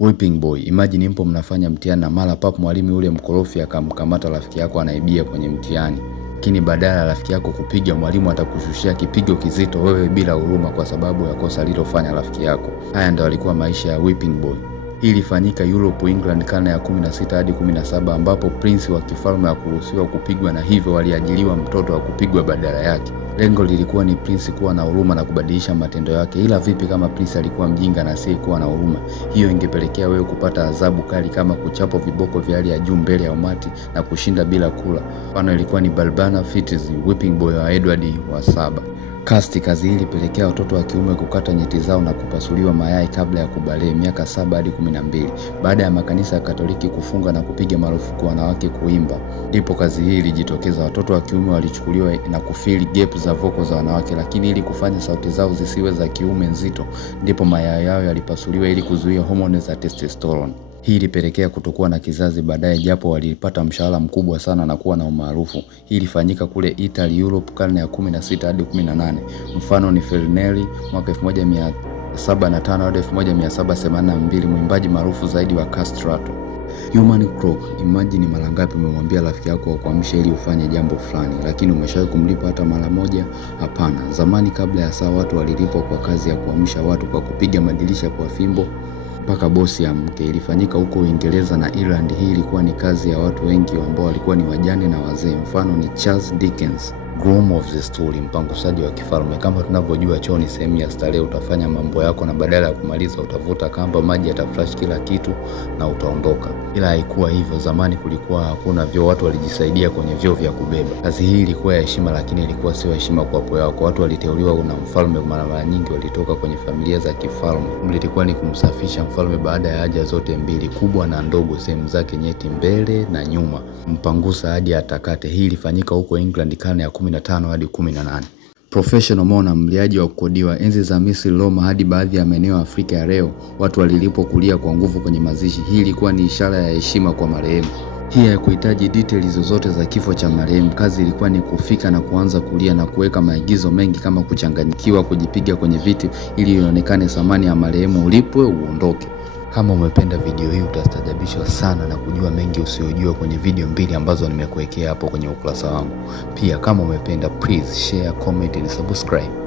Whipping boy, imagine mpo mnafanya mtihani na mara papo mwalimu yule mkorofi akamkamata rafiki yako anaibia kwenye mtihani. Lakini badala ya rafiki yako kupiga, mwalimu atakushushia kipigo kizito wewe bila huruma kwa sababu ya kosa alilofanya rafiki yako. Haya ndio alikuwa maisha ya whipping boy. Hii ilifanyika Europe, England karne ya 16 hadi 17 ambapo prince wa kifalme hakuruhusiwa kupigwa na hivyo waliajiliwa mtoto wa kupigwa badala yake. Lengo lilikuwa ni prince kuwa na huruma na kubadilisha matendo yake. Ila vipi kama prince alikuwa mjinga na si kuwa na huruma? Hiyo ingepelekea wewe kupata adhabu kali kama kuchapwa viboko vya hali ya juu mbele ya umati na kushinda bila kula. Mfano ilikuwa ni Balbana Fitzgerald, whipping boy wa Edward wa 7. Kazi hii ilipelekea watoto wa kiume kukata nyeti zao na kupasuliwa mayai kabla ya kubalee miaka 7 hadi 12. Baada ya makanisa ya Katoliki kufunga na kupiga marufuku wanawake kuimba, ndipo kazi hii ilijitokeza. Watoto wa kiume walichukuliwa na kufili gap za voko za wanawake, lakini ili kufanya sauti zao zisiwe za kiume nzito, ndipo mayai yao yalipasuliwa ili kuzuia homoni za testosterone. Hii ilipelekea kutokuwa na kizazi baadaye, japo walipata mshahara mkubwa sana na kuwa na umaarufu. Hii ilifanyika kule Italy, Europe karne ya 16 hadi 18. Mfano ni Fellinelli mwaka 1705 hadi 1782, mwimbaji maarufu zaidi wa castrato. Human clock, imagine mara ngapi umemwambia rafiki yako akuamshe ili ufanye jambo fulani, lakini umeshawahi kumlipa hata mara moja? Hapana. Zamani kabla ya saa watu walilipwa kwa kazi ya kuamsha watu kwa kupiga madirisha kwa fimbo mpaka bosi ya mke. Ilifanyika huko Uingereza na Ireland. Hii ilikuwa ni kazi ya watu wengi ambao walikuwa ni wajane na wazee. Mfano ni Charles Dickens, Groom of the Story, mpangusaji wa kifalme. Kama tunavyojua choo ni sehemu ya starehe, utafanya mambo yako na badala ya kumaliza utavuta kamba, maji yataflash kila kitu na utaondoka. Ila haikuwa hivyo. Zamani kulikuwa hakuna vyoo, watu walijisaidia kwenye vyoo vya kubeba. Kazi hii ilikuwa ya heshima, lakini ilikuwa sio heshima kwa hapo yako. Watu waliteuliwa na mfalme, mara nyingi walitoka kwenye familia za kifalme. Ilikuwa ni kumsafisha mfalme baada ya haja zote mbili, kubwa na ndogo, sehemu zake nyeti mbele na nyuma, mpangusa hadi atakate. Hii ilifanyika huko England karne ya 15 hadi 18. Professional mona, mliaji wa kukodiwa. Enzi za Misri, Roma hadi baadhi ya maeneo ya Afrika ya leo, watu walilipwa kulia kwa nguvu kwenye mazishi. Hii ilikuwa ni ishara ya heshima kwa marehemu. Hii haikuhitaji details zozote za kifo cha marehemu. Kazi ilikuwa ni kufika na kuanza kulia na kuweka maagizo mengi kama kuchanganyikiwa, kujipiga kwenye viti ili ionekane thamani ya marehemu, ulipwe uondoke. Kama umependa video hii utastajabishwa sana na kujua mengi usiyojua kwenye video 2 ambazo nimekuwekea hapo kwenye ukurasa wangu. Pia kama umependa, please share, comment and subscribe.